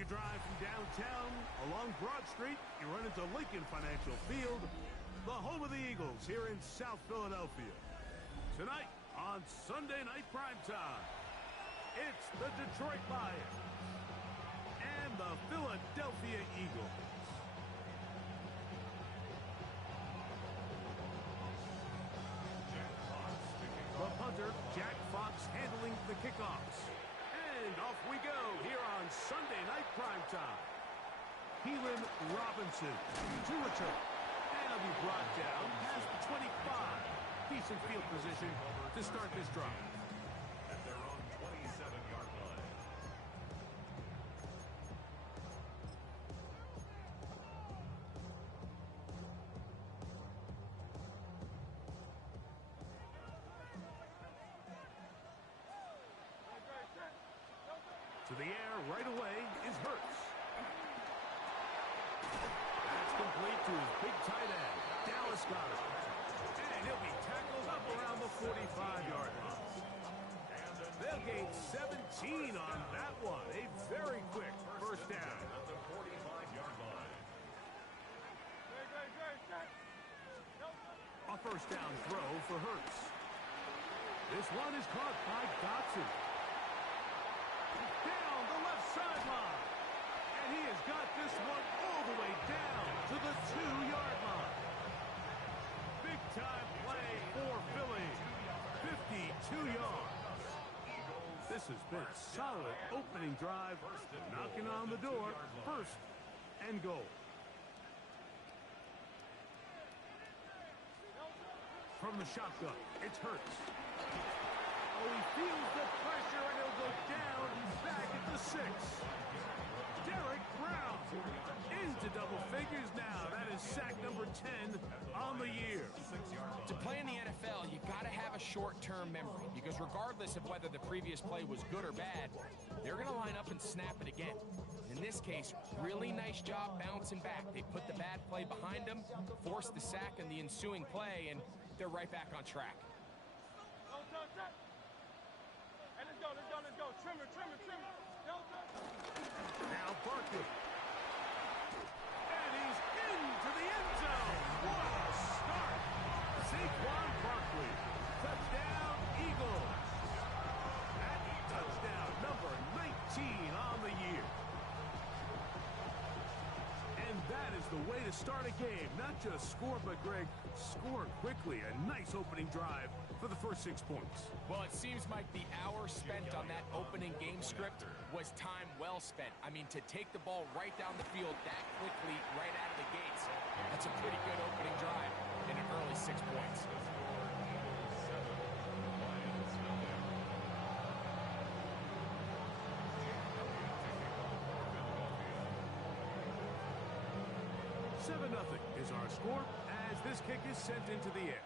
Take a drive from downtown along Broad Street. You run into Lincoln Financial Field, the home of the Eagles here in South Philadelphia. Tonight on Sunday Night Primetime, it's the Detroit Lions and the Philadelphia Eagles. The punter, Jack Fox, handling the kickoffs. And off we go here on Sunday Night Primetime. Keelan Robinson to return. And he'll be brought down past the 25. Decent field position to start this drive. At their own 27-yard line. To the air right away is Hurts. That's complete to his big tight end, Dallas Goedert. And he'll be tackled up around the 45-yard line. They'll gain 17 on that one. A very quick first down. At the 45-yard line. A first down throw for Hurts. This one is caught by Dotson. Down the left sideline. And he has got this one all the way down to the 2-yard line. Big time play for Philly. 52 yards. This has been a solid opening drive. Knocking on the door. First and goal. From the shotgun, it's Hurts. Oh, he feels the pressure, and he'll go down back at the 6. Derek Brown into double figures now. That is sack number 10 on the year. To play in the NFL, you got to have a short-term memory, because regardless of whether the previous play was good or bad, they're going to line up and snap it again. In this case, really nice job bouncing back. They put the bad play behind them, forced the sack and the ensuing play, and they're right back on track. Hey, let's go. Trimmer. Now Barkley. And he's into the end zone. What a start. Saquon Barkley. Touchdown, Eagles. That touchdown number 19 on the year. And that is the way to start a game. Not just score, but, Greg, score quickly. A nice opening drive for the first 6 points. Well, it seems like the hour spent on that opening game script was time well spent. I mean, to take the ball right down the field that quickly, right out of the gates, that's a pretty good opening drive in an early 6 points. Nothing is our score as this kick is sent into the air.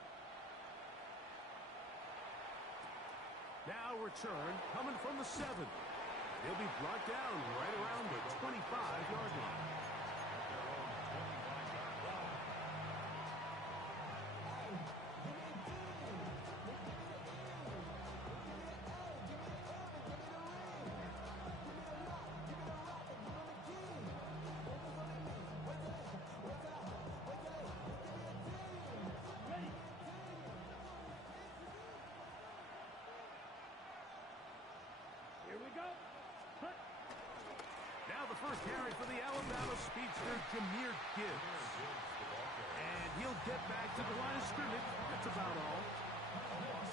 Now return coming from the 7. He'll be brought down right around the 25-yard line. Now the first carry for the Alabama speedster, Jahmyr Gibbs. And he'll get back to the line of scrimmage. That's about all.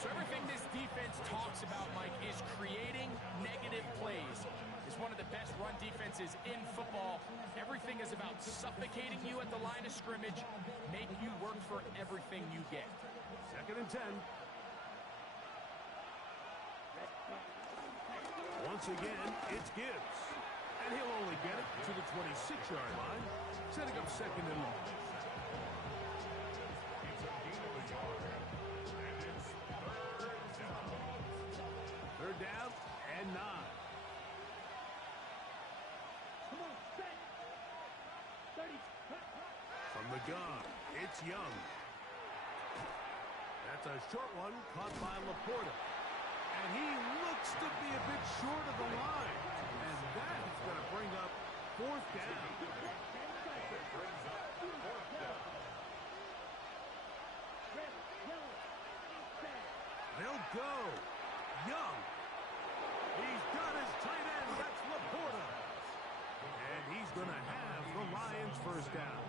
So everything this defense talks about, Mike, is creating negative plays. It's one of the best run defenses in football. Everything is about suffocating you at the line of scrimmage, make you work for everything you get. 2nd and 10. Once again, it's Gibbs. And he'll only get it to the 26-yard line, setting up 2nd and long. Third down and 9. Come on, set. 30. From the gun, it's Young. That's a short one caught by Laporta. And he looks to be a bit short of the line. And that's going to bring up fourth down. They'll go. Young. He's got his tight end. That's Laporta. And he's going to have the Lions first down.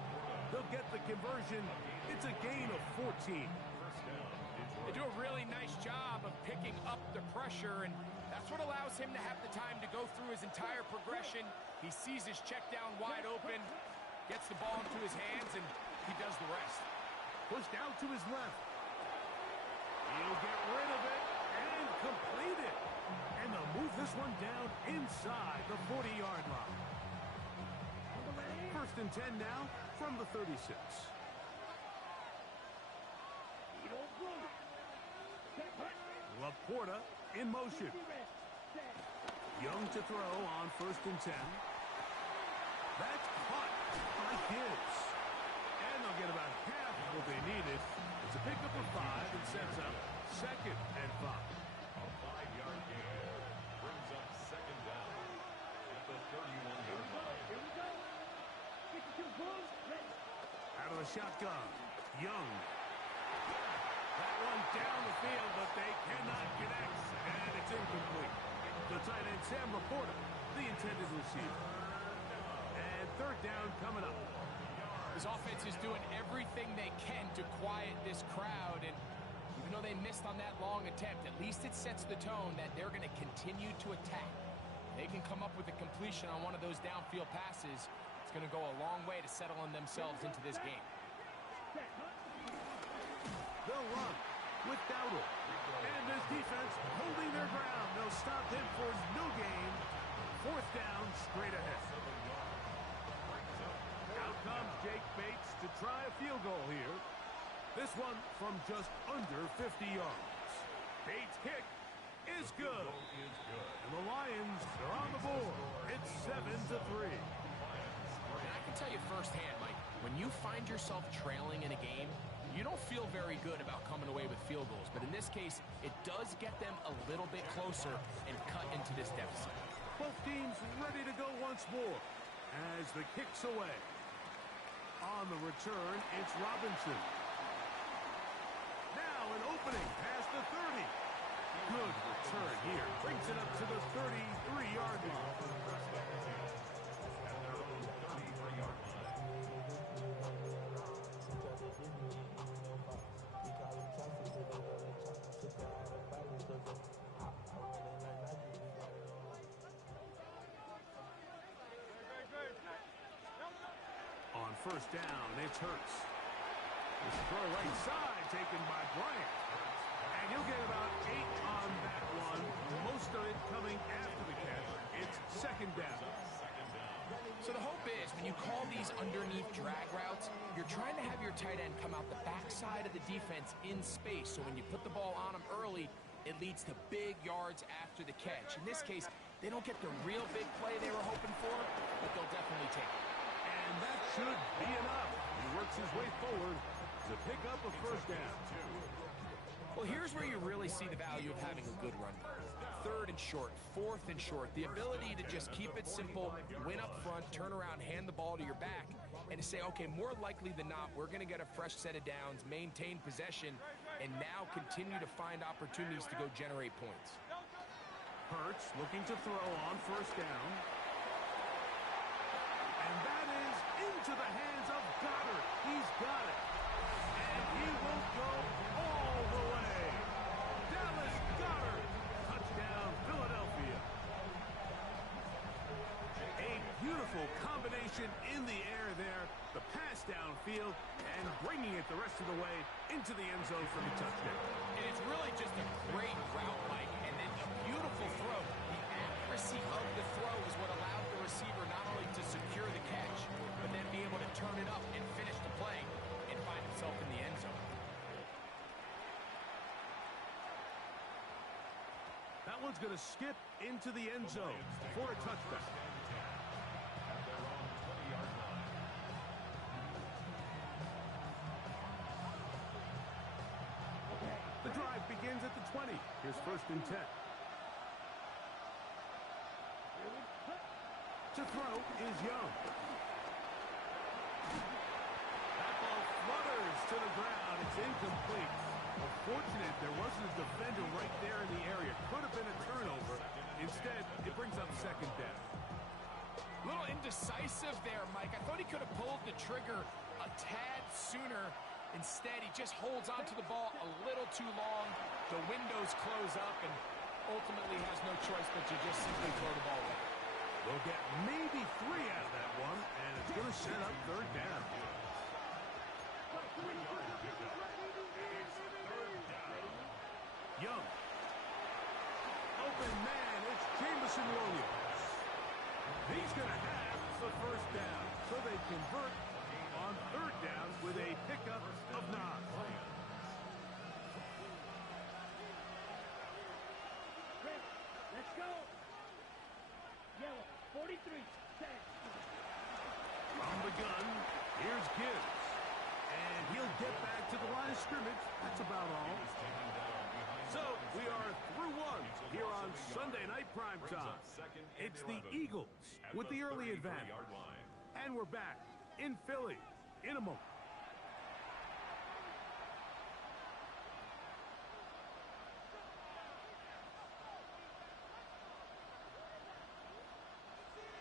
They'll get the conversion. It's a gain of 14. They do a really nice job of picking up the pressure, and that's what allows him to have the time to go through his entire progression. He sees his check down wide open, gets the ball into his hands, and he does the rest. Pushed out to his left. He'll get rid of it and complete it. And they'll move this one down inside the 40-yard line. First and 10 now from the 36. Laporta in motion. Young to throw on first and 10. That's caught by Gibbs. And they'll get about half of what they needed. It's a pickup of 5 and sets up second and 5. A 5-yard gain brings up second down at the 31-yard line. Out of the shotgun. Young. That one down the field, but they cannot connect. And it's incomplete. The tight end, Sam Laporta, the intended receiver. And third down coming up. His offense is doing everything they can to quiet this crowd, and even though they missed on that long attempt, at least it sets the tone that they're going to continue to attack. They can come up with a completion on one of those downfield passes. It's going to go a long way to settling themselves into this game. They'll run with Dowdle. And this defense holding their ground. They'll stop him for no gain. Fourth down, straight ahead. Out comes Jake Bates to try a field goal here. This one from just under 50 yards. Bates' kick is good. And the Lions are on the board. It's 7-3. And I can tell you firsthand, Mike, when you find yourself trailing in a game, you don't feel very good about coming away with field goals. But in this case, it does get them a little bit closer and cut into this deficit. Both teams ready to go once more as the kick's away. On the return, it's Robinson. Now an opening past the 30. Good return here. Brings it up to the 33-yard line. On first down, it's Hurts. This throw right side taken by Bryant. And he'll get about 8 on that one. Most of it coming after the catch. It's second down. So the hope is when you call these underneath drag routes, you're trying to have your tight end come out the backside of the defense in space. So when you put the ball on him early, it leads to big yards after the catch. In this case, they don't get the real big play they were hoping for, but they'll definitely take it. And that should be enough. He works his way forward to pick up a first down. Well, here's where you really see the value of having a good run. Third and short, fourth and short, the ability to just keep it simple, win up front, turn around, hand the ball to your back, and to say, okay, more likely than not, we're going to get a fresh set of downs, maintain possession, and now continue to find opportunities to go generate points. Hurts looking to throw on first down. And that is into the hands of Goddard. He's got it. And he will go all the way. Dallas Goddard. Touchdown, Philadelphia. A beautiful combination in the air there. The pass downfield and bringing it the rest of the way into the end zone for the touchdown. And it's really just a great route, Mike, and then a beautiful throw. The accuracy of the throw is what allowed the receiver not only to secure the catch, but then be able to turn it up and finish the play and find himself in the end zone. That one's going to skip into the end zone for a touchdown. The drive begins at the 20. Here's first and 10. To throw throw is Young. That ball flutters to the ground. It's incomplete. Unfortunate there wasn't a defender right there in the area. Could have been a turnover. Instead, it brings up second down. A little indecisive there, Mike. I thought he could have pulled the trigger a tad sooner. Instead, he just holds onto the ball a little too long. The windows close up and ultimately has no choice but to just simply throw the ball away. They'll get maybe 3 out of that one, and it's going to set up third down. Young. Open man, it's Jameson Williams. He's going to have the first down, so they convert on third down with a pickup of 9. Let's go. Yellow, 43, set. From the gun, here's Gibbs. And he'll get back to the line of scrimmage. That's about all. So, we are through one here on Sunday Night Primetime. It's the Eagles with the early advantage. And we're back in Philly in a moment.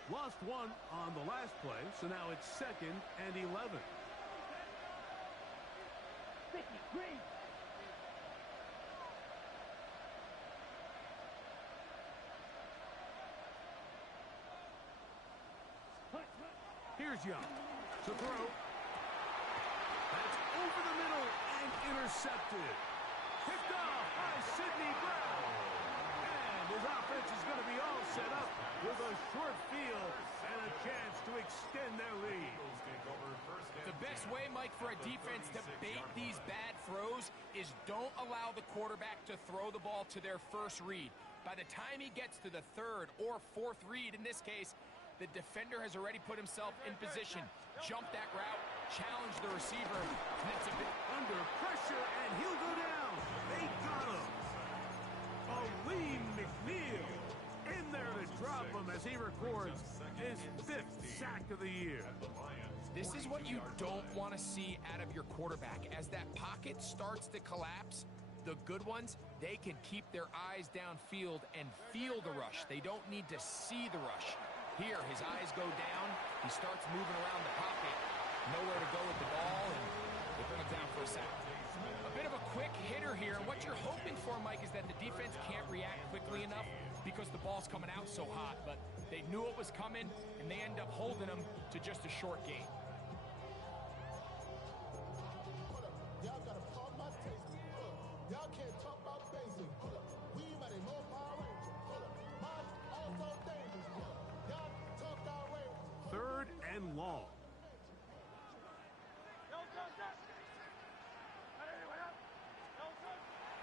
Lost one on the last play, so now it's 2nd and 11. 50, green. Here's Young to throw. That's over the middle and intercepted. Picked off by Sidney Brown. And his offense is going to be all set up with a short field and a chance to extend their lead. The best way, Mike, for a defense to bait these bad throws is don't allow the quarterback to throw the ball to their first read. By the time he gets to the 3rd or 4th read, in this case, the defender has already put himself in position. Jump that route, challenge the receiver, and it's a bit Under pressure, and he'll go down. They got him. Aleem McNeil in there to drop him as he records his 5th sack of the year. This is what you don't want to see out of your quarterback. As that pocket starts to collapse, the good ones, they can keep their eyes downfield and feel the rush. They don't need to see the rush. Here, his eyes go down. He starts moving around the pocket. Nowhere to go with the ball, and they bring him down for a sack. A bit of a quick hitter here, and what you're hoping for, Mike, is that the defense can't react quickly enough because the ball's coming out so hot. But they knew it was coming, and they end up holding him to just a short gain. Y'all gotta pump my taste. Y'all can't talk about basic. We ready more Power Ranger. Mine also dangerous. Y'all talk outrageous. 3rd and long.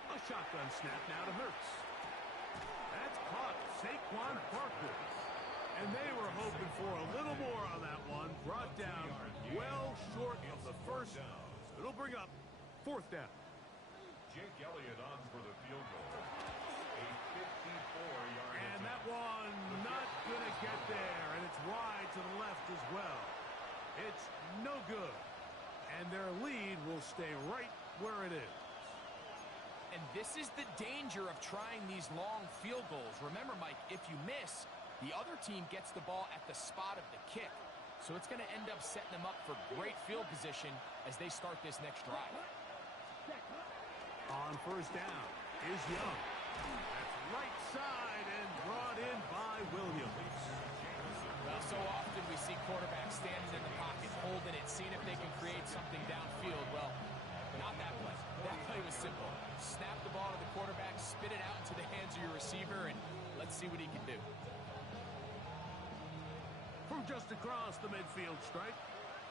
A shotgun snap now to Hurts. That's caught Saquon Barkley. And they were hoping for a little more on that one. Brought down well short of the first. It'll bring up 4th down. Jake Elliott on for the field goal. A 54-yard And that one not going to get there. And it's wide to the left as well. It's no good. And their lead will stay right where it is. And this is the danger of trying these long field goals. Remember, Mike, if you miss, the other team gets the ball at the spot of the kick. So it's going to end up setting them up for great field position as they start this next drive. On 1st down is Young. That's right side and brought in by Williams. Well, so often we see quarterbacks standing in the pocket, holding it, seeing if they can create something downfield. Well, not that play. That play was simple. Snap the ball to the quarterback, spit it out into the hands of your receiver, and let's see what he can do. From just across the midfield stripe,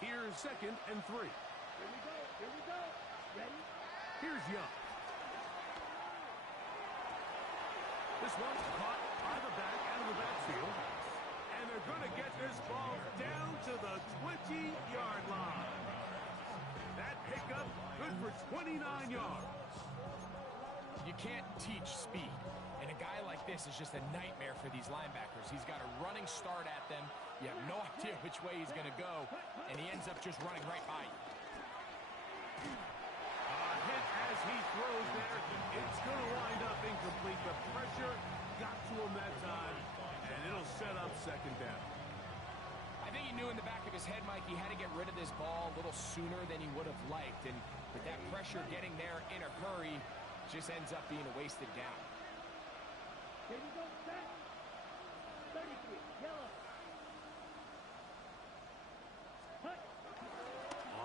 here's 2nd and 3. Here we go. Here we go. Ready? Here's Young. This one's caught by the back out of the backfield. And they're going to get this ball down to the 20-yard line. That pickup good for 29 yards. You can't teach speed. And a guy like this is just a nightmare for these linebackers. He's got a running start at them. You have no idea which way he's going to go, and he ends up just running right by you. Hit as he throws there. It's going to wind up incomplete. The pressure got to him that time, and it'll set up second down. I think he knew in the back of his head, Mike, he had to get rid of this ball a little sooner than he would have liked. And with that pressure getting there in a hurry, just ends up being a wasted down. Here we go, set. 33, yellow. Hut.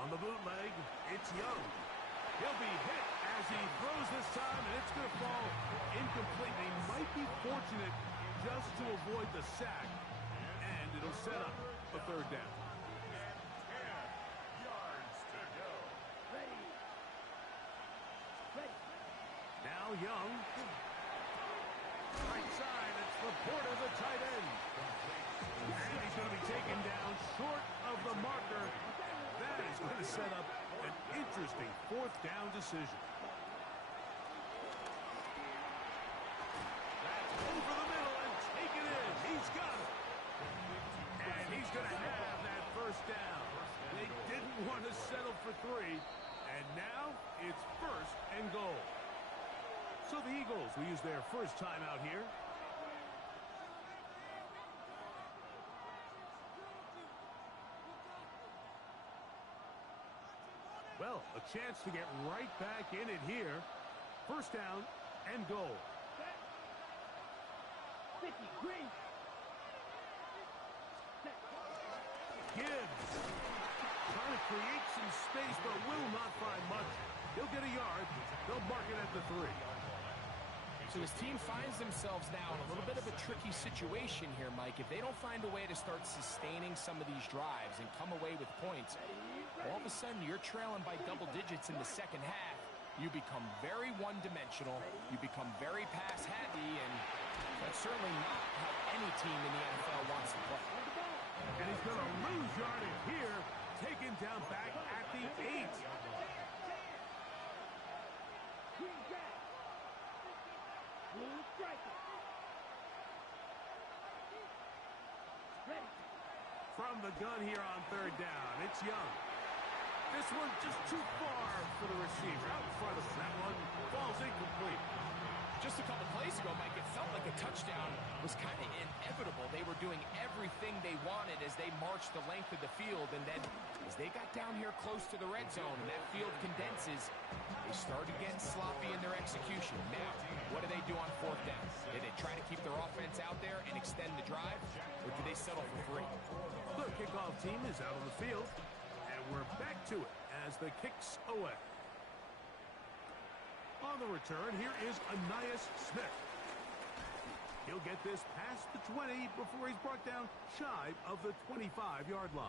On the bootleg, it's Young. He'll be hit as he throws this time, and it's going to fall incomplete. They might be fortunate just to avoid the sack, and it'll set up a third down. 10 yards to go. Ready. Ready. Now Young. Right side, it's Laporta, the tight end. And he's going to be taken down short of the marker. That is going to set up an interesting fourth down decision. That's over the middle and taken in. He's got it. And he's going to have that first down. They didn't want to settle for 3. And now it's first and goal. So the Eagles will use their first time out here. Well, a chance to get right back in it here. First down and goal. 50, green. Set. Gibbs trying to create some space, but will not find much. He'll get a yard. They'll mark it at the 3. So his team finds themselves now in a little bit of a tricky situation here, Mike. If they don't find a way to start sustaining some of these drives and come away with points, all of a sudden you're trailing by double digits in the second half. You become very one-dimensional. You become very pass-happy, and that's certainly not how any team in the NFL wants to play. And he's going to lose yardage here, taken down back at the 8. Green jack. Blue striker. Ready. From the gun here on third down, it's Young. This one just too far for the receiver. Out in front of him. That one falls incomplete. Just a couple plays ago, Mike, it felt like a touchdown was kind of inevitable. They were doing everything they wanted as they marched the length of the field, and then as they got down here close to the red zone and that field condenses, they started getting sloppy in their execution. Now, what do they do on fourth down? Did they try to keep their offense out there and extend the drive, or do they settle for 3? The kickoff team is out on the field, and we're back to it as the kick's away. On the return, here is Ainias Smith. He'll get this past the 20 before he's brought down shy of the 25-yard line.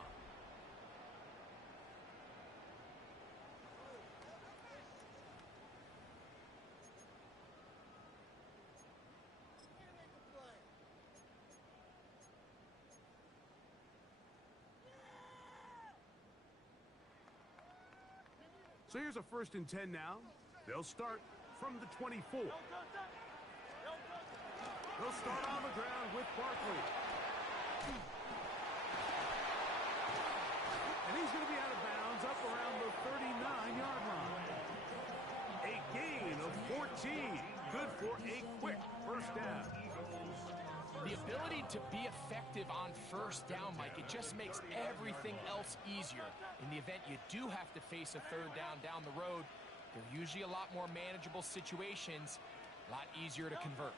So here's a 1st and 10 now. They'll start from the 24. They'll start on the ground with Barkley. And he's going to be out of bounds up around the 39-yard line. A gain of 14. Good for a quick first down. The ability to be effective on first down, Mike, it just makes everything else easier. In the event you do have to face a third down the road, they're usually a lot more manageable situations, a lot easier to convert.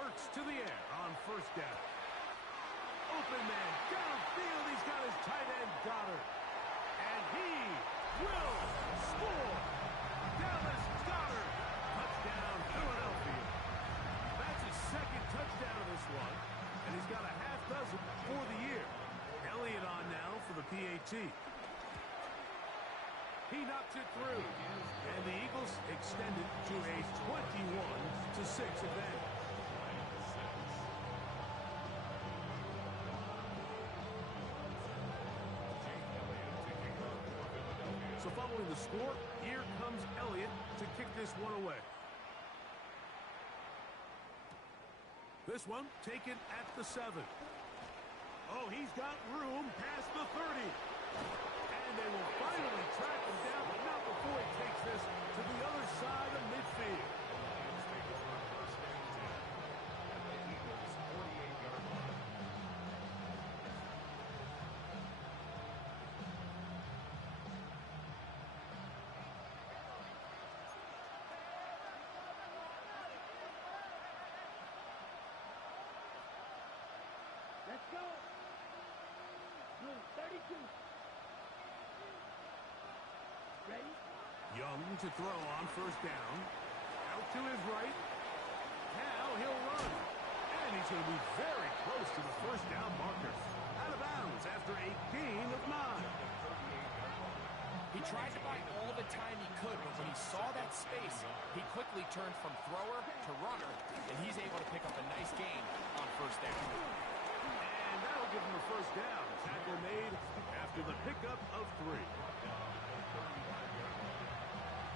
Hurts to the air on first down. Open man downfield. He's got his tight end Goddard. And he will score. Dallas Goddard. Touchdown, Philadelphia. That's his 2nd touchdown of this one. And he's got a half dozen for the year. Elliott on now for the PAT. He knocks it through. And the Eagles extend it to a 21-6 advantage. So following the score, here comes Elliott to kick this one away. This one taken at the 7. Oh, he's got room past the 30. And they will finally track him down, but not before he takes this to the other side of midfield. Lions take over first and 10 at the Eagles' 48-yard line. Let's go. Blue 32. Ready? Young to throw on first down. Out to his right. Now he'll run. And he's going to be very close to the first down marker. Out of bounds after a gain of 9. He tried to buy all the time he could, but when he saw that space, he quickly turned from thrower to runner, and he's able to pick up a nice gain on first down. And that'll give him a first down. Tackle made after the pickup of 3.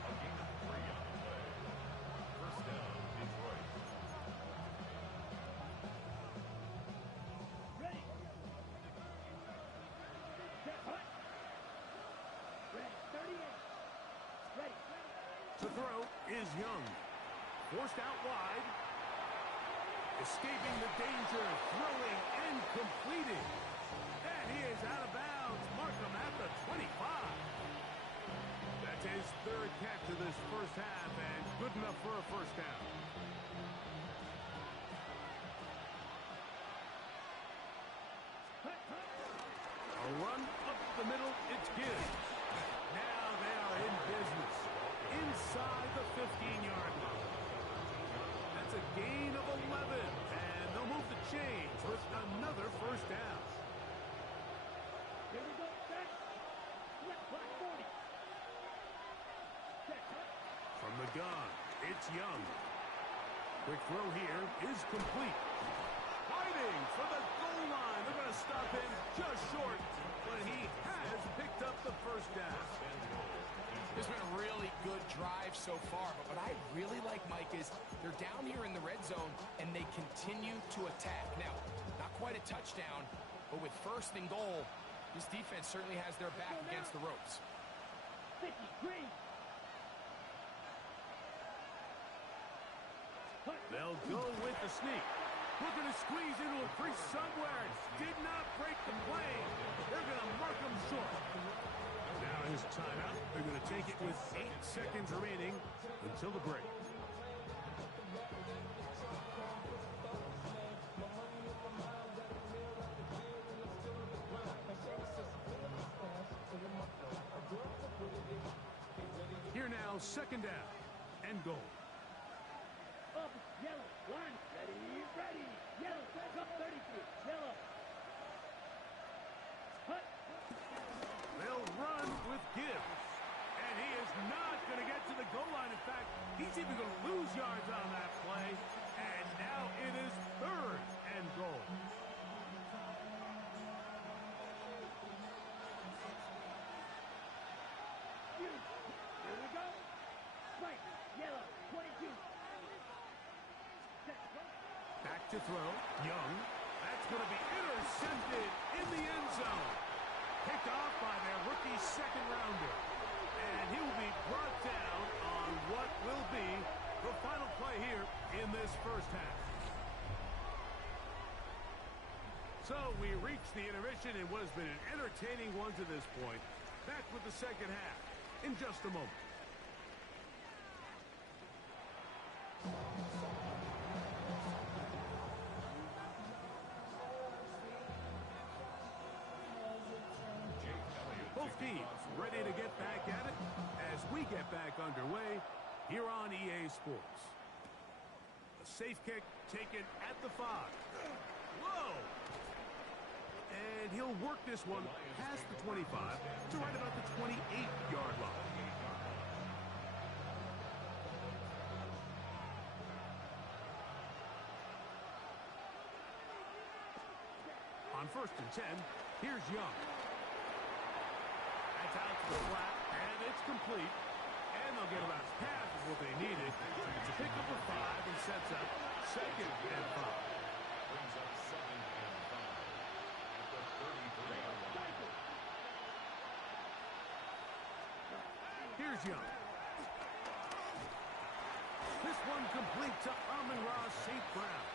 A gain of 3 on the play. First down, Detroit. Ready? Set, hut. Ready, 38. Ready. To throw is Young. Forced out wide. Escaping the danger. Throwing and completing. And he is out of bounds. Mark him at the 25. That's his 3rd catch of this first half, and good enough for a first down. Hut, hut. A run up the middle, it's Gibbs. Now they are in business. Inside the 15-yard line. That's a gain of 11, and they'll move the chains with another first down. Here we go, set. Left clock 40. Set, hut. From the gun, it's Young. Quick throw here is complete. Fighting for the goal line. They're going to stop him just short, but he has picked up the first down. It's been a really good drive so far, but what I really like, Mike, is they're down here in the red zone, and they continue to attack. Now, not quite a touchdown, but with first and goal, this defense certainly has their back against the ropes. 50, green. Hut. They'll go with the sneak. Looking to squeeze into a crease somewhere. Did not break the play. They're going to mark him short. Now his timeout. They're going to take it with 8 seconds remaining until the break. Here now, second down and goal. Up, yellow, line, ready, ready. Yellow, up 33, yellow. Hut. They'll run with Gibbs. And he is not going to get to the goal line. In fact, he's even going to lose yards on that play. And now it is 3rd and goal. Here we go. Right, yellow, 22. Set, hut. Back to throw. Young. That's going to be intercepted in the end zone. Picked off by their rookie second rounder. And he will be brought down on what will be the final play here in this first half. So we reach the intermission in what has been an entertaining one to this point. Back with the second half in just a moment. Both teams ready to get back at it as we get back underway here on EA Sports. A safe kick taken at the 5. Whoa! And he'll work this one past the 25 to right about the 28-yard line. On first and 10, here's Young. That's out to the flat, and it's complete. And they'll get about half of what they needed to pick up a 5 and sets up second and 5. brings up 2nd and 5 at the 33-yard line. Here's Young. This one complete to Amon-Ra St. Brown.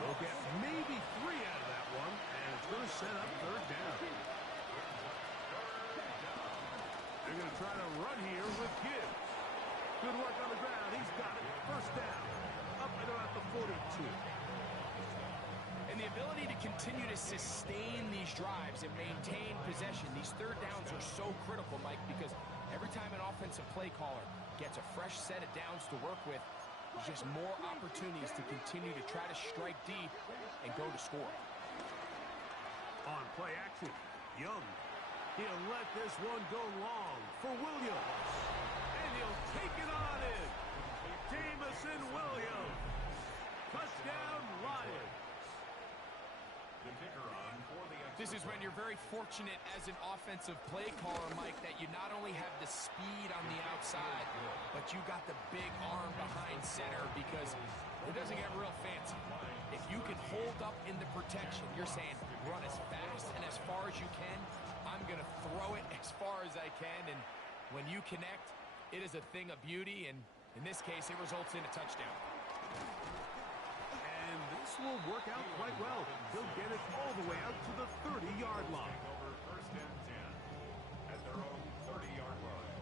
We'll get maybe 3 out of that one, and it's going to set up 3rd down. They're going to try to run here with Gibbs. Good work on the ground. He's got it. 1st down. Up and about the 42. And the ability to continue to sustain these drives and maintain possession, these 3rd downs are so critical, Mike, because every time an offensive play caller gets a fresh set of downs to work with, there's just more opportunities to continue to try to strike deep and go to score. On play action, Young. He'll let this one go long for Williams. And he'll take it on in. Jamison Williams. Touchdown, Lions. The kicker on for the extra This is when you're very fortunate as an offensive play caller, Mike, that you not only have the speed on the outside, but you got the big arm behind center, because it doesn't get real fancy. If you can hold up in the protection, you're saying run as fast and as far as you can. I'm going to throw it as far as I can, and when you connect, it is a thing of beauty, and in this case, it results in a touchdown. And this will work out quite well. He'll get it all the way out to the 30-yard line. over 1st and 10 at their own 30-yard line.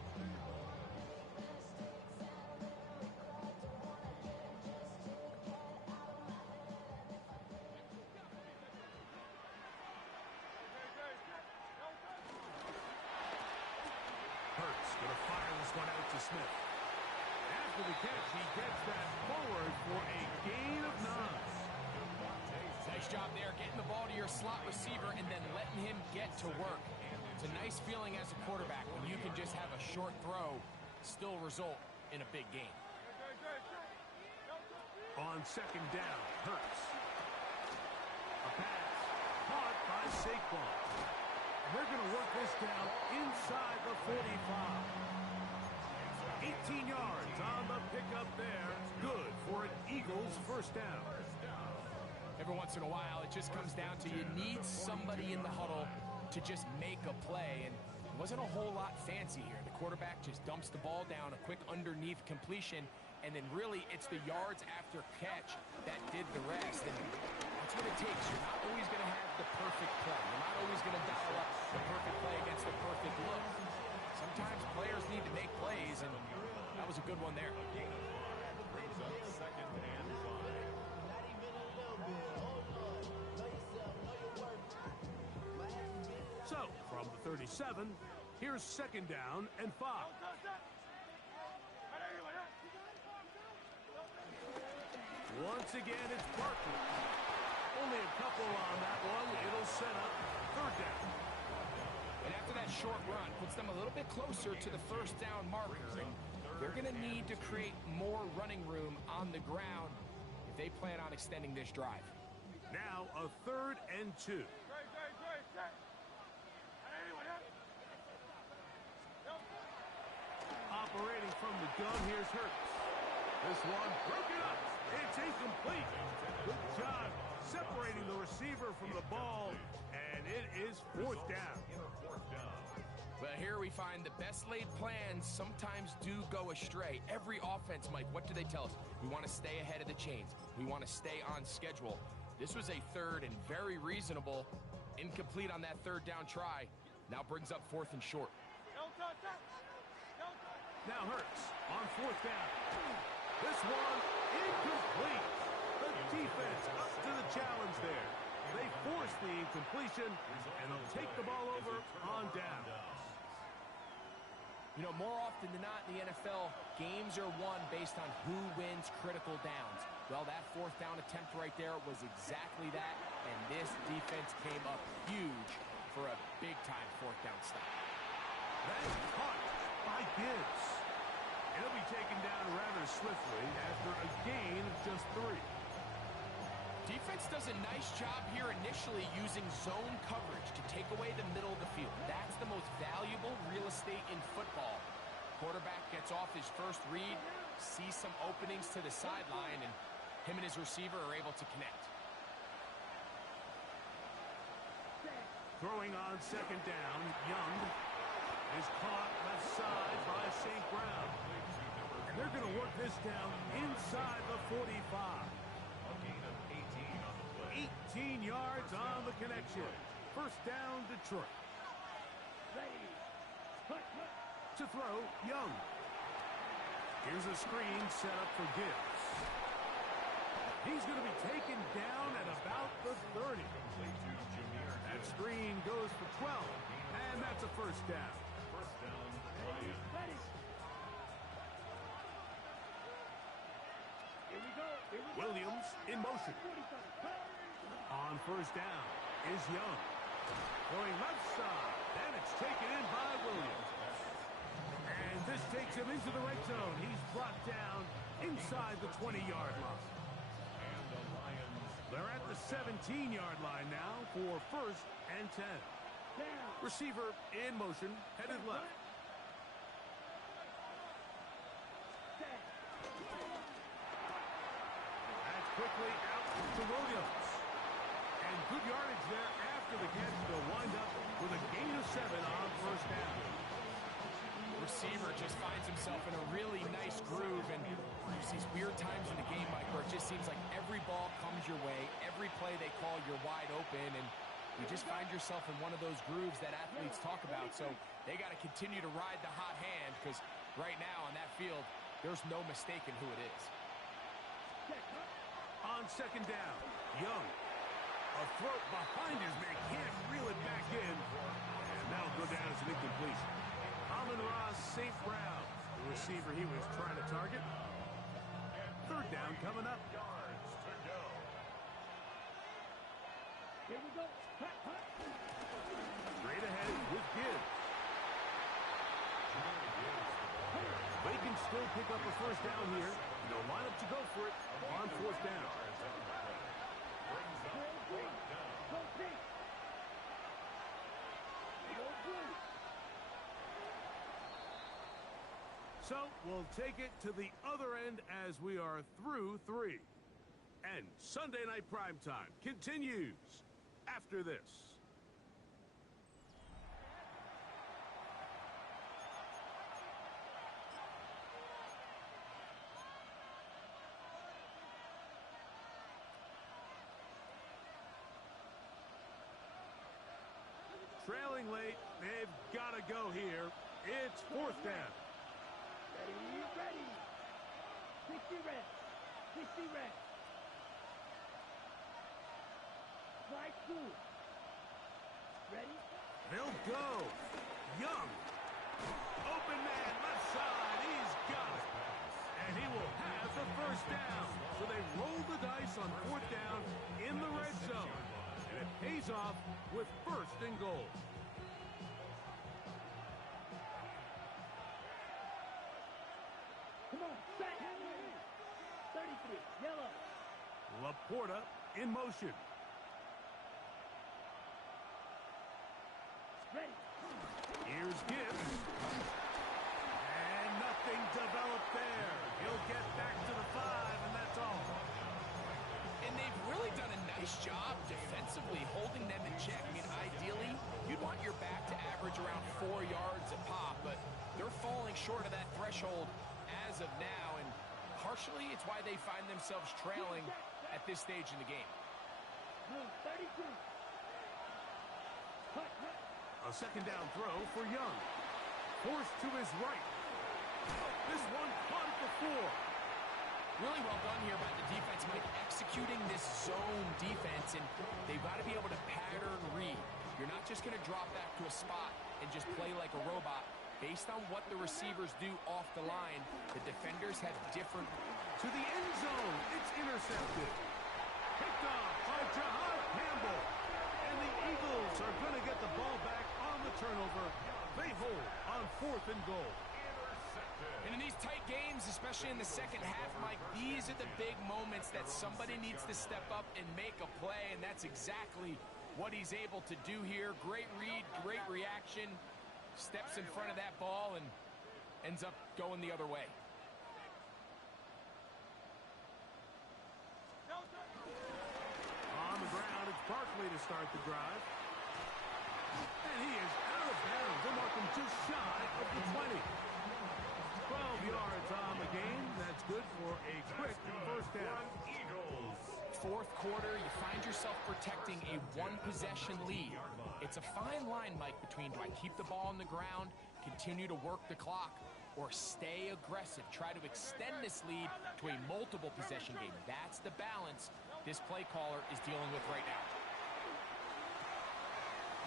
Hurts going to fire this one out to Smith. After the catch, he gets that forward for a gain of 9. Nice job there, getting the ball to your slot receiver and then letting him get to work. It's a nice feeling as a quarterback when you can just have a short throw still result in a big gain. On 2nd down, Hurts. A pass caught by Saquon. They're going to work this down inside the 45. 18 yards on the pickup there. Good for an Eagles 1st down. Every once in a while, it just comes down to you need somebody in the huddle to just make a play, and it wasn't a whole lot fancy here. The quarterback just dumps the ball down, a quick underneath completion, and then really it's the yards after catch that did the rest, and that's what it takes. You're not always going to have the perfect play. You're not always going to dial up the perfect play against the perfect look. Sometimes players need to make plays, and that was a good one there. Brings up 2nd and 5. So, from the 37, here's 2nd down and 5. Once again, it's Barkley. Only a couple on that one. It'll set up 3rd down. And after that short run, puts them a little bit closer to the 1st down marker. And they're going to need to create more running room on the ground if they plan on extending this drive. Now a 3rd and 2. Operating from the gun, here's Hurts. This one broken up. It's incomplete. Good job separating the receiver from the ball, and it is 4th down. Well, here we find the best laid plans sometimes do go astray. Every offense, Mike, what do they tell us? We want to stay ahead of the chains. We want to stay on schedule. This was a 3rd and very reasonable. Incomplete on that 3rd down try. Now brings up 4th and short. Now Hurts on 4th down. This one incomplete. The defense up to the challenge there. They force the incompletion, and they'll take the ball over on down. You know, more often than not in the NFL, games are won based on who wins critical downs. Well, that 4th down attempt right there was exactly that, and this defense came up huge for a big-time 4th down stop. That's caught by Gibbs. He'll be taken down rather swiftly after a gain of just 3. Defense does a nice job here initially using zone coverage to take away the middle of the field. That's the most valuable real estate in football. Quarterback gets off his first read, sees some openings to the sideline, and Him and his receiver are able to connect. Throwing on second down, Young is caught left side by St. Brown. And they're going to work this down inside the 45. A gain of 18 on the play. 18 yards on the connection. First down, Detroit. Ready. To throw, Young. Here's a screen set up for Gibbs. He's going to be taken down at about the 30. That screen goes for 12, and that's a first down. First down, Lions. Ready. Here we go. Here we go. Williams in motion. 45. On first down is Young. Going left side, and it's taken in by Williams. And this takes him into the red zone. He's brought down inside the 20-yard line. And the Lions. They're at the 17-yard line now for first and 10. Down. Receiver in motion, headed left. Set. That's quickly out to Williams. And good yardage there after the catch. They'll wind up with a gain of 7 on first down. Receiver just finds himself in a really nice groove, and there's these weird times in the game, Mike, where it just seems like every ball comes your way, every play they call, you're wide open, and you just find yourself in one of those grooves that athletes talk about. So they got to continue to ride the hot hand, because right now on that field, there's no mistaking who it is. On second down, Young. A throat behind his man, can't reel it back in. And that'll go down as an incompletion. Amon-Ra St. Brown, the receiver he was trying to target. Third down coming up. Yards to go. Here we go. Hut, hut. Straight ahead with Gibbs. They can still pick up a first down here. They'll line up to go for it on fourth down. Brings up fourth down. Go big. Go blue. So we'll take it to the other end as we are through 3. And Sunday Night Primetime continues after this. Trailing late, they've got to go here. It's fourth down. Ready, ready. 60 red. 60 red. Slide through. Ready? They'll go. Young. Open man, left side. He's got it. And he will have the first down. So they roll the dice on fourth down in the red zone. And it pays off with first and goal. Come on, set. 33, yellow. Laporta in motion. Ready. Here's Gibbs. And nothing developed there. He'll get back to the 5, and that's all. And they've really done a nice job defensively holding them in check. I mean, ideally, you'd want your back to average around 4 yards a pop, but they're falling short of that threshold as of now, and partially it's why they find themselves trailing at this stage in the game. Blue, 32. Hut, hut. A second down throw for Young. Forced to his right. This one caught at the 4. Really well done here by the defense, Mike, executing this zone defense, and they've got to be able to pattern read. You're not just going to drop back to a spot and just play like a robot. Based on what the receivers do off the line, the defenders have different... To the end zone. It's intercepted. Picked off by Jahad Campbell. And the Eagles are going to get the ball back on the turnover. They hold on fourth and goal. And in these tight games, especially in the second half, Mike, these are the big moments that somebody needs to step up and make a play, and that's exactly what he's able to do here. Great read, great reaction, steps in front of that ball and ends up going the other way. Barkley to start the drive. And he is out of bounds. They'll mark him just shy of the 20. 12 yards on the game. That's good for a quick first down. Eagles. Fourth quarter, you find yourself protecting a one-possession lead. It's a fine line, Mike, between do I keep the ball on the ground, continue to work the clock, or stay aggressive, try to extend this lead to a multiple possession game. That's the balance this play caller is dealing with right now.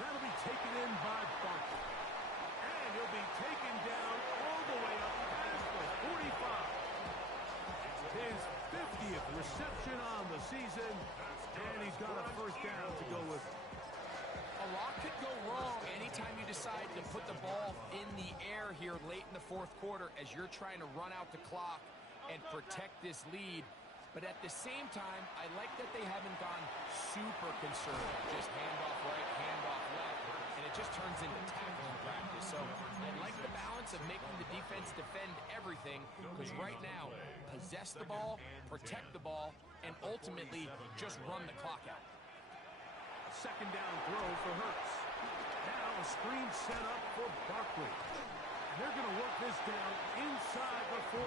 That'll be taken in by Barkley. And he'll be taken down all the way up past the 45. His 50th reception on the season, and he's got a first down to go with it. A lot could go wrong anytime you decide to put the ball in the air here late in the fourth quarter as you're trying to run out the clock and protect this lead. But at the same time, I like that they haven't gone super conservative. Just handoff right, handoff left, and it just turns into tackling practice. So I like the balance of making the defense defend everything, because right now, possess the ball, protect the ball, and ultimately just run the clock out. Second down throw for Hurts. Now a screen set up for Barkley. They're going to work this down inside the 45.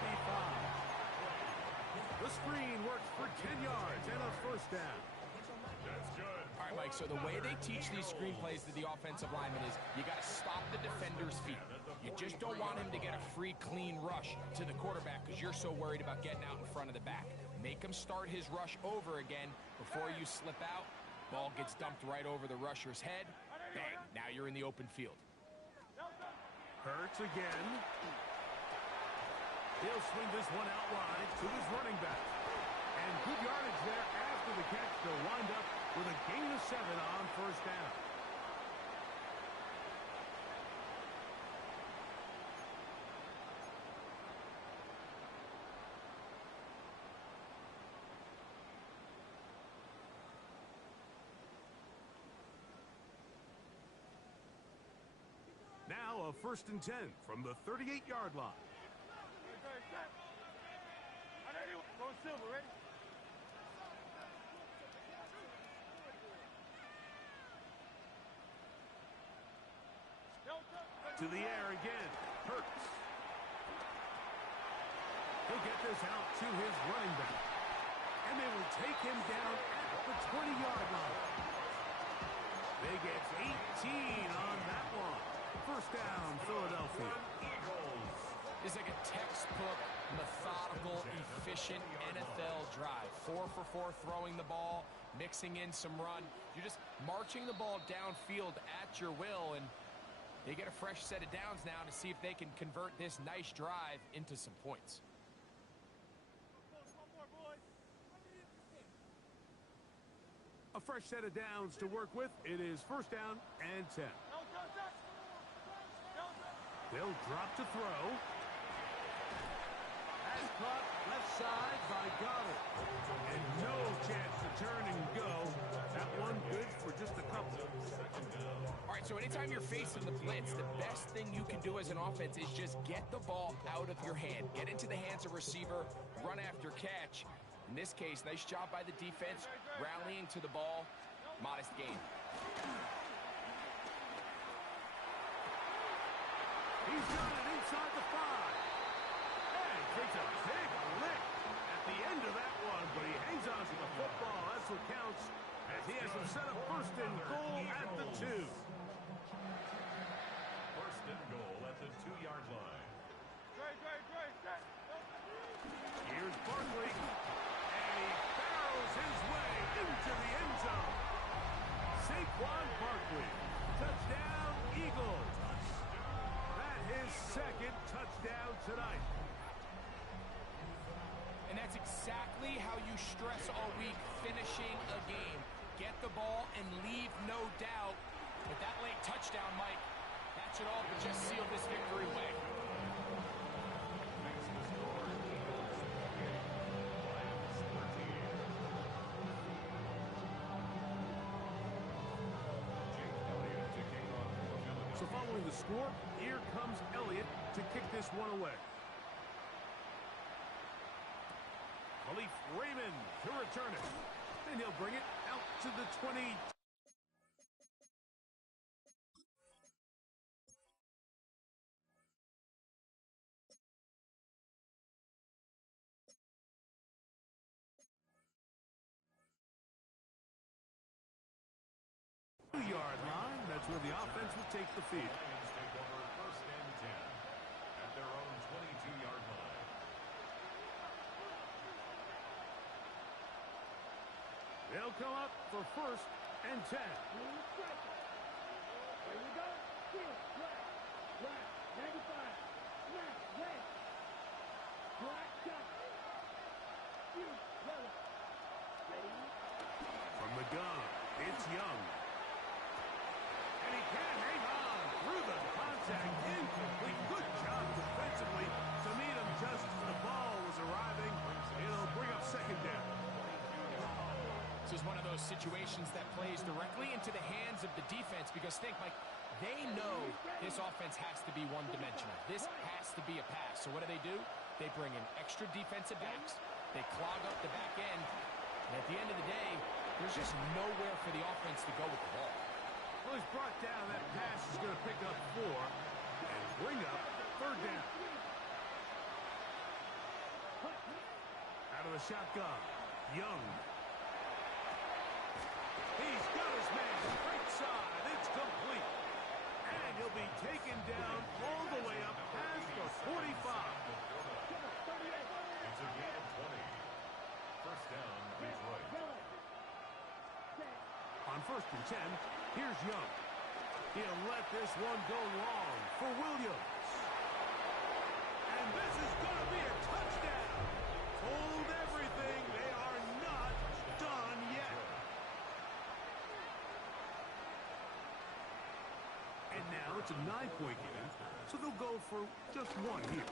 The screen works for 10 yards and a first down. That's good. All right, Mike, so the way they teach these screenplays to the offensive lineman is you got to stop the defender's feet. You just don't want him to get a free, clean rush to the quarterback because you're so worried about getting out in front of the back. Make him start his rush over again before you slip out. Ball gets dumped right over the rusher's head. Bang, now you're in the open field. Hurts again. He'll swing this one out wide to his running back. And good yardage there after the catch. They'll wind up with a gain of 7 on first down. Now a 1st and 10 from the 38-yard line. Go Silver, ready? To the air again. Hurts. He'll get this out to his running back. And they will take him down at the 20-yard line. They get 18 on that one. First down, Philadelphia. It's like a textbook, methodical, efficient NFL drive. 4 for 4 throwing the ball, mixing in some run. You're just marching the ball downfield at your will, and they get a fresh set of downs now to see if they can convert this nice drive into some points. A fresh set of downs to work with. It is first down and 10. They'll drop to throw. That's caught left side by Goddard. And no chance to turn and go. That one good for just a couple. All right, so anytime you're facing the blitz, the best thing you can do as an offense is just get the ball out of your hand. Get into the hands of receiver, run after catch. In this case, nice job by the defense, rallying to the ball. Modest gain. He's got it inside the 5. And takes a big lick at the end of that one, but he hangs on to the football. That's what counts, as he has him set up 1st and goal at the 2. 1st and goal at the 2-yard line. Here's Barkley, and he barrels his way into the end zone. Saquon Barkley, touchdown Eagles. That his 2nd touchdown tonight. And that's exactly how you stress all week, finishing a game. Get the ball and leave no doubt. But that late touchdown, Mike, that should all but just seal this victory away. So following the score, here comes Elliott to kick this one away. Khalif Raymond to return it. And he'll bring it out out to the 20. Yard line. That's where the offense will take the field. Lions take over first and 10 at their own 22-yard line. They'll come up for first and 10. Here we go. Field, right, 95, left, left. Black shot. Field, yellow. Ready? From the gun, it's Young. And he can't hang on through the contact. Incomplete. Good job defensively to meet him just as the ball was arriving. It'll bring up second down. This is one of those situations that plays directly into the hands of the defense because think, Mike, they know this offense has to be one-dimensional. This has to be a pass. So what do? They bring in extra defensive backs. They clog up the back end. And at the end of the day, there's just nowhere for the offense to go with the ball. Well, he's brought down. That pass is going to pick up 4 and bring up third down. Out of the shotgun, Young. He's got his man right side. It's complete. And he'll be taken down all the way up past the 45. It's a gain of 20. First down, Detroit. On first and 10, here's Young. He'll let this one go long for Williams. And this is going to be a touchdown. Hold everything. They are not done yet. And now it's a 9-point game, so they'll go for just one here.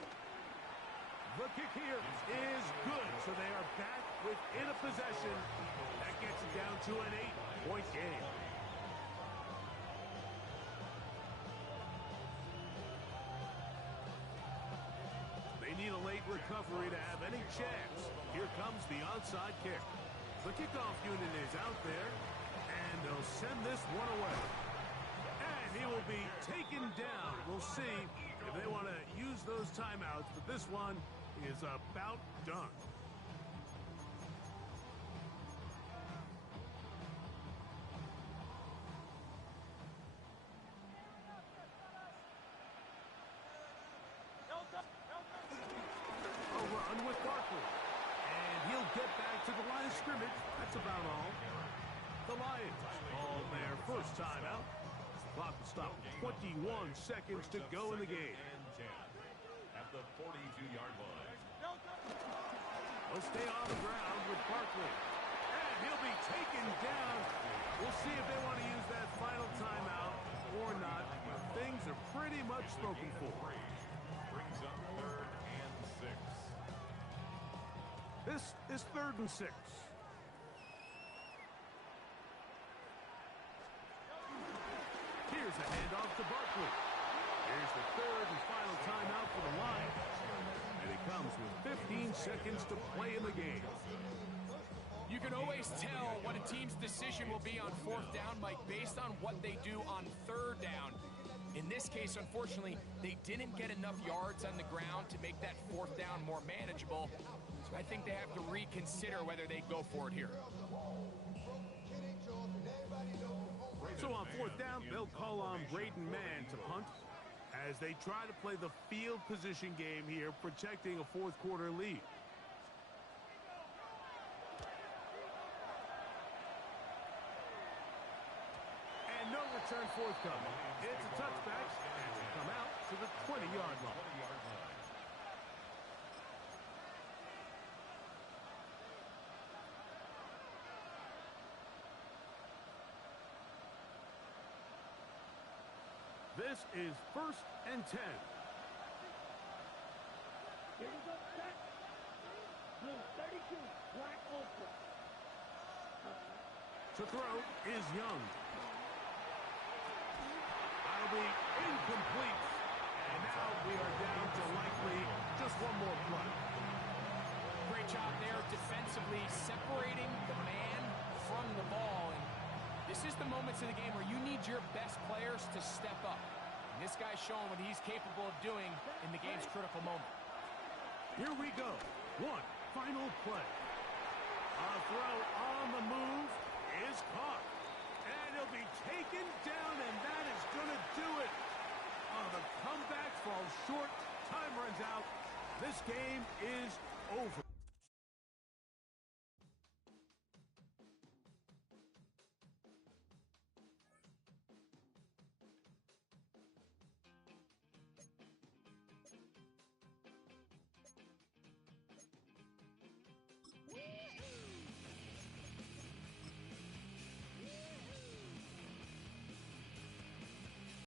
The kick here is good, so they are back within a possession. That gets it down to an 8-point game. They need a late recovery to have any chance. Here comes the onside kick. The kickoff unit is out there, and they'll send this one away. And he will be taken down. We'll see if they want to use those timeouts, but this one is about done. A run with Barkley. And he'll get back to the line of scrimmage. That's about all. The Lions call their first timeout. Clock will stop with 21 seconds to go in the game. And 10 at the 42-yard line. They'll stay on the ground with Barkley. And he'll be taken down. We'll see if they want to use that final timeout or not. Things are pretty much spoken for. Brings up third and 6. This is 3rd and 6. Here's a handoff to Barkley. Here's the 3rd and final timeout for the Lions. And it comes with 15 seconds to play in the game. You can always tell what a team's decision will be on 4th down, Mike, based on what they do on 3rd down. In this case, unfortunately, they didn't get enough yards on the ground to make that 4th down more manageable. So I think they have to reconsider whether they go for it here. So on 4th down, they'll call on Braden Mann to punt as they try to play the field position game here, protecting a 4th quarter lead. And no return forthcoming. It's a touchback, and will come out to the 20-yard line. This is 1st and 10. Here we go, set. Blue 32, black ultra. To throw is Young. That'll be incomplete. And now we are down to likely just one more play. Great job there defensively, separating the man sprung the ball, and this is the moments of the game where you need your best players to step up. And this guy's showing what he's capable of doing in the game's critical moment. Here we go. One final play. A throw on the move is caught. And he'll be taken down, and that is going to do it. Oh, the comeback falls short. Time runs out. This game is over.